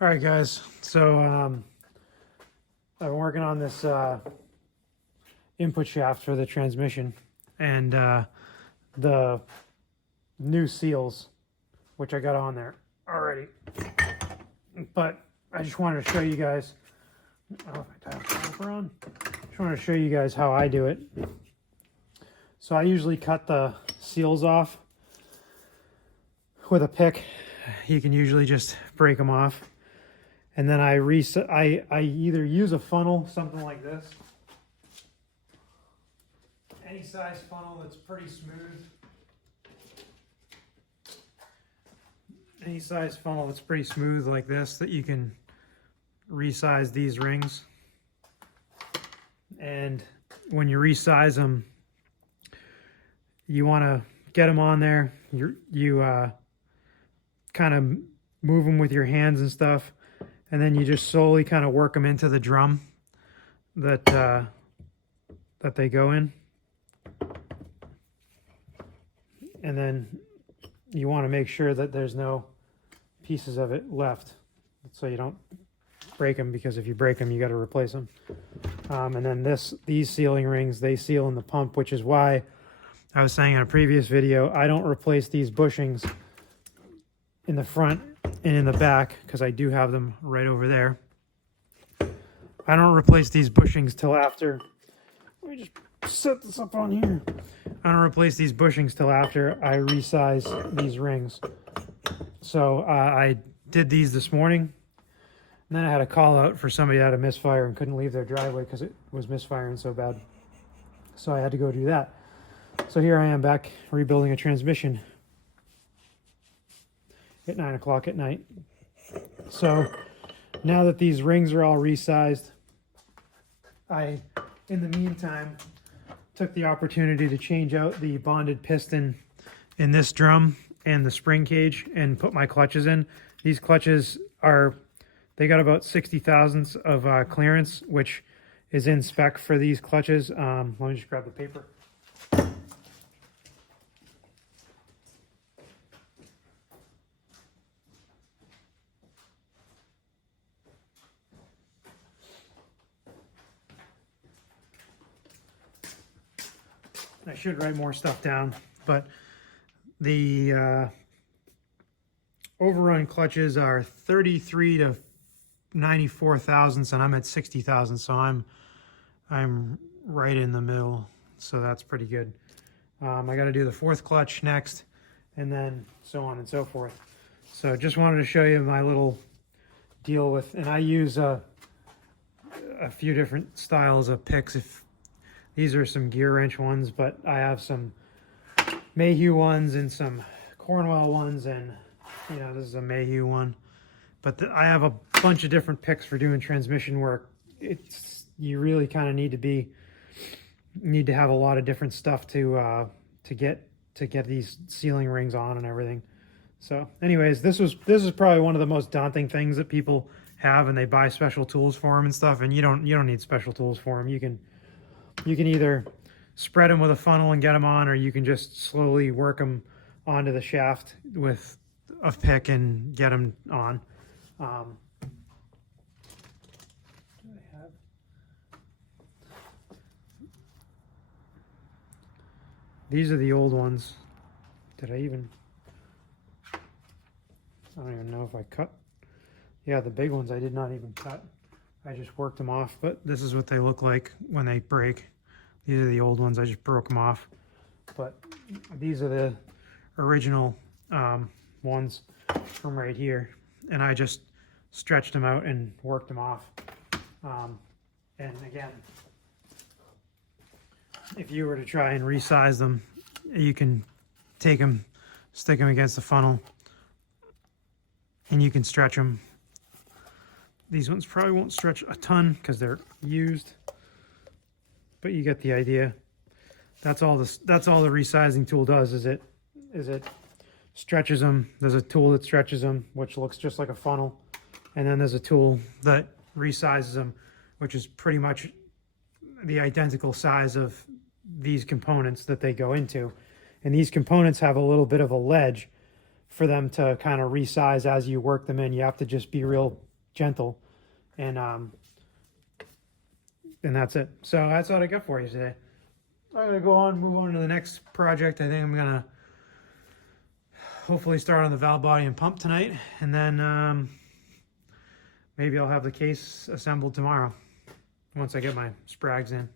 All right, guys. So I've been working on this input shaft for the transmission and the new seals, which I got on there already. But I just wanted to show you guys. Oh, if I tie the caliper on. Just wanted to show you guys how I do it. So I usually cut the seals off with a pick. You can usually just break them off. And then I either use a funnel, something like this. Any size funnel that's pretty smooth. Any size funnel that's pretty smooth like this that you can resize these rings. And when you resize them, you want to get them on there. You kind of move them with your hands and stuff. And then you just slowly kind of work them into the drum that they go in. And then you want to make sure that there's no pieces of it left, so you don't break them, because if you break them, you got to replace them. And then these sealing rings, they seal in the pump, which is why I was saying in a previous video, I don't replace these bushings in the front and in the back, because I do have them right over there. I don't replace these bushings till after. Let me just set this up on here. I don't replace these bushings till after I resize these rings. So I did these this morning, and then I had a call out for somebody that had a misfire and couldn't leave their driveway because it was misfiring so bad. So I had to go do that. So here I am back rebuilding a transmission at 9 o'clock at night. So now that these rings are all resized, I, in the meantime, took the opportunity to change out the bonded piston in this drum and the spring cage and put my clutches in. These clutches they got about 60 thousandths of clearance, which is in spec for these clutches. Let me just grab the paper. I should write more stuff down, but the overrun clutches are 33 to 94 thousandths, and I'm at 60 thousandths, so I'm right in the middle, so that's pretty good. I got to do the fourth clutch next, and then so on and so forth. So just wanted to show you my little deal with, and I use a few different styles of picks. These are some gear wrench ones, but I have some Mayhew ones and some Cornwell ones, and this is a Mayhew one. But I have a bunch of different picks for doing transmission work. You really kind of need to have a lot of different stuff to get these sealing rings on and everything. So, anyways, this is probably one of the most daunting things that people have, and they buy special tools for them and stuff. And you don't need special tools for them. You can either spread them with a funnel and get them on, or you can just slowly work them onto the shaft with a pick and get them on. These are the old ones. I don't even know if I cut. Yeah, the big ones I did not even cut. I just worked them off, but this is what they look like when they break. These are the old ones. I just broke them off. But these are the original ones from right here. And I just stretched them out and worked them off. And again, if you were to try and resize them, you can take them, stick them against the funnel, and you can stretch them. These ones probably won't stretch a ton because they're used, but you get the idea. That's all the resizing tool does. Is it stretches them. There's a tool that stretches them, which looks just like a funnel, and then there's a tool that resizes them, which is pretty much the identical size of these components that they go into. And these components have a little bit of a ledge for them to kind of resize as you work them in. You have to just be real gentle, and that's it. So that's what I got for you today. I'm gonna move on to the next project. I think I'm gonna hopefully start on the valve body and pump tonight, and then maybe I'll have the case assembled tomorrow once I get my sprags in.